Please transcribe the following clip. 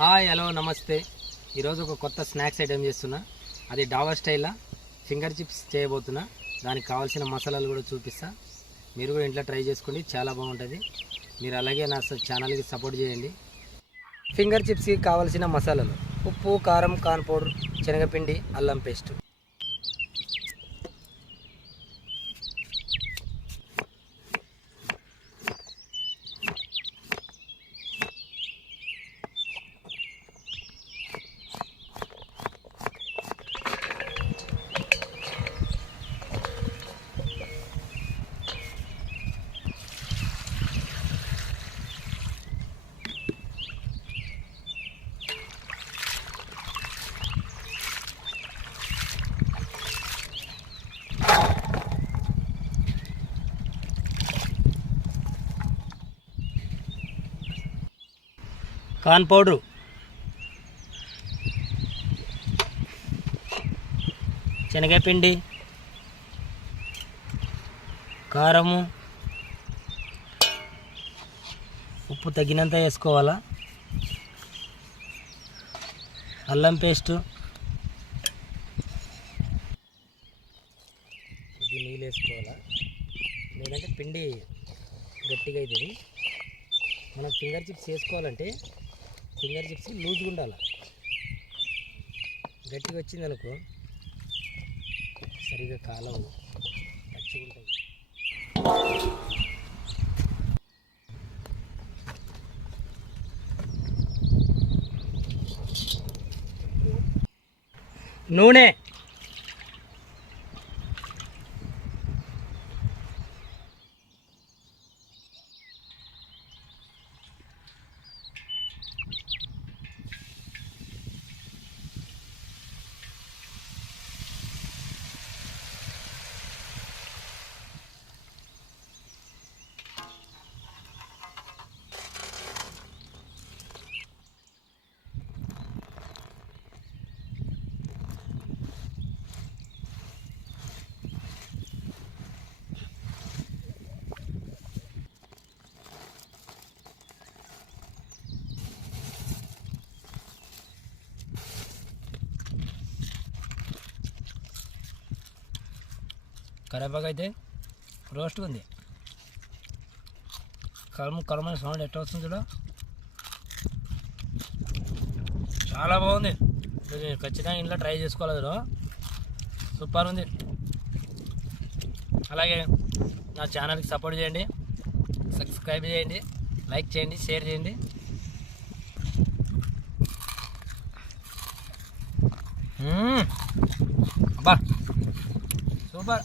Hi hello నమస్తే. ఈరోజు ఒక కొత్త స్నాక్స్ ఐటెం చేస్తున్నా. అది డాబా స్టైల్లో ఫింగర్ చిప్స్ చేయబోతున్నా. దానికి కావాల్సిన మసాలాలు కూడా చూపిస్తా. మీరు కూడా ఇంట్లో ట్రై చేసుకోండి, చాలా బాగుంటుంది. మీరు అలాగే నా ఛానల్కి సపోర్ట్ చేయండి. ఫింగర్ చిప్స్కి కావాల్సిన మసాలాలు: ఉప్పు, కారం, కార్న్ పౌడర్, శనగపిండి, అల్లం పేస్ట్. కార్న్ పౌడరు, శనగపిండి, కారము, ఉప్పు తగినంత వేసుకోవాలా, అల్లం పేస్టు, కొద్దిగా నీళ్ళు వేసుకోవాలా. లేదంటే పిండి గట్టిగా అవుతుంది. మనం ఫింగర్ చిప్స్ వేసుకోవాలంటే ఫింగర్ చిప్స్ లూజ్గా ఉండాలి. గట్టిగా వచ్చింది అనుకో సరిగా కాలవు, పచ్చిగా ఉంటుంది. నూనె, కరివేపాకు అయితే రోస్ట్గా ఉంది. కలమైన సౌండ్ ఎట్లా వస్తుంది చూడ, చాలా బాగుంది. మీరు ఖచ్చితంగా ఇంట్లో ట్రై చేసుకోవాలి. కదా సూపర్ ఉంది. అలాగే నా ఛానల్కి సపోర్ట్ చేయండి, సబ్స్క్రైబ్ చేయండి, లైక్ చేయండి, షేర్ చేయండి. అబ్బా సూపర్.